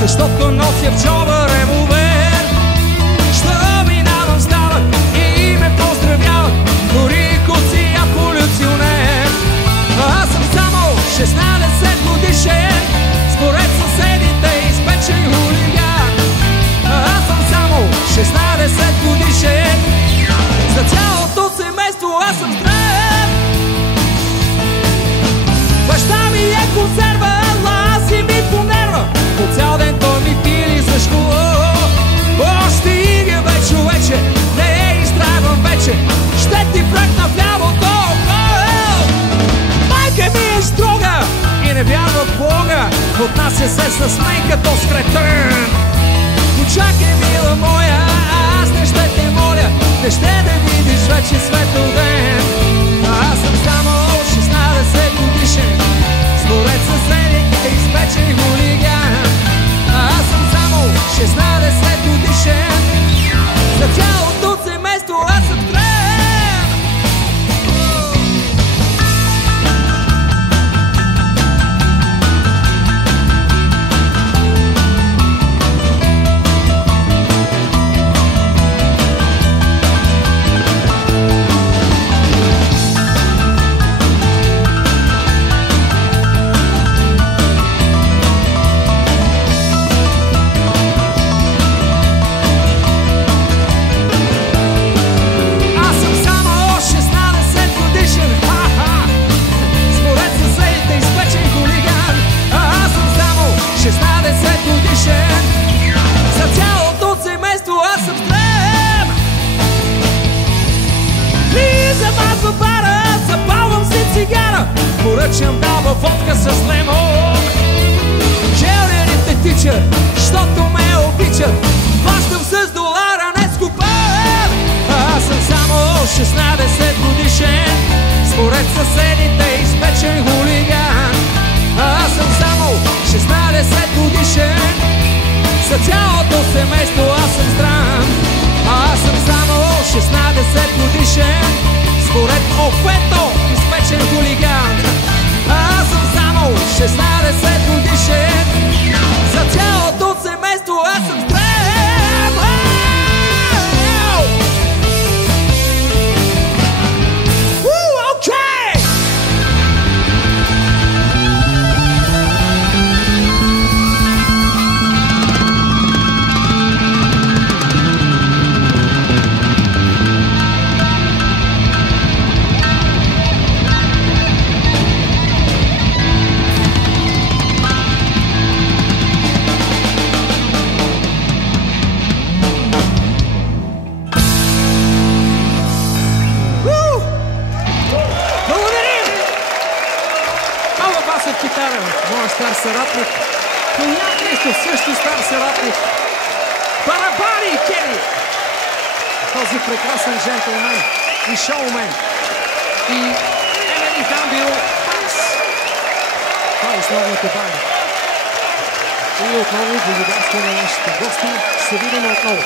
Защото нося в джоба револвер. Що минавам стават и ме поздравяват, дори ако си полюционер. Аз съм само 16 годишен, според съседите изпечен хулиган. Аз съм само 16 годишен, за цялото семейство аз съм здрав. Баща ми е консерва, лази ми по нерва, по цял ден той ми пили за школа. О, стига бе, човече, не изтрайвам вече, ще ти пръкна в лявото око. Майка ми е строга и не вярва в Бога, отнася се с мен като с кретен. Почакай, мила моя, аз не ще те моля, не ще да видиш вече светъл ден. Аз съм само 16 годишен, според съседите изпечен хулиган. Аз съм само 16 годишен, за цялото семейство аз съм трен. Поръчам дава водка с лемон. Челнерите тичат, щото ме обичат, плащам с долара, не с купон. Аз съм само 16 годишен, според съседите изпечен хулиган. Аз съм само 16 годишен, за цялото семейство аз съм здрав. Аз съм само 16 годишен, според офето изпечен хулиган. Аз съм само 16 годишен, за цялото семейство аз съм здрав. Моя стар съратник, Колян Христов, също стар съратник, барабани и Кери, този прекрасен джентлмен и шоумен, и Емери Дамбил, това е основната банда. И отново благодарство на нашите гости, ще се видим отново.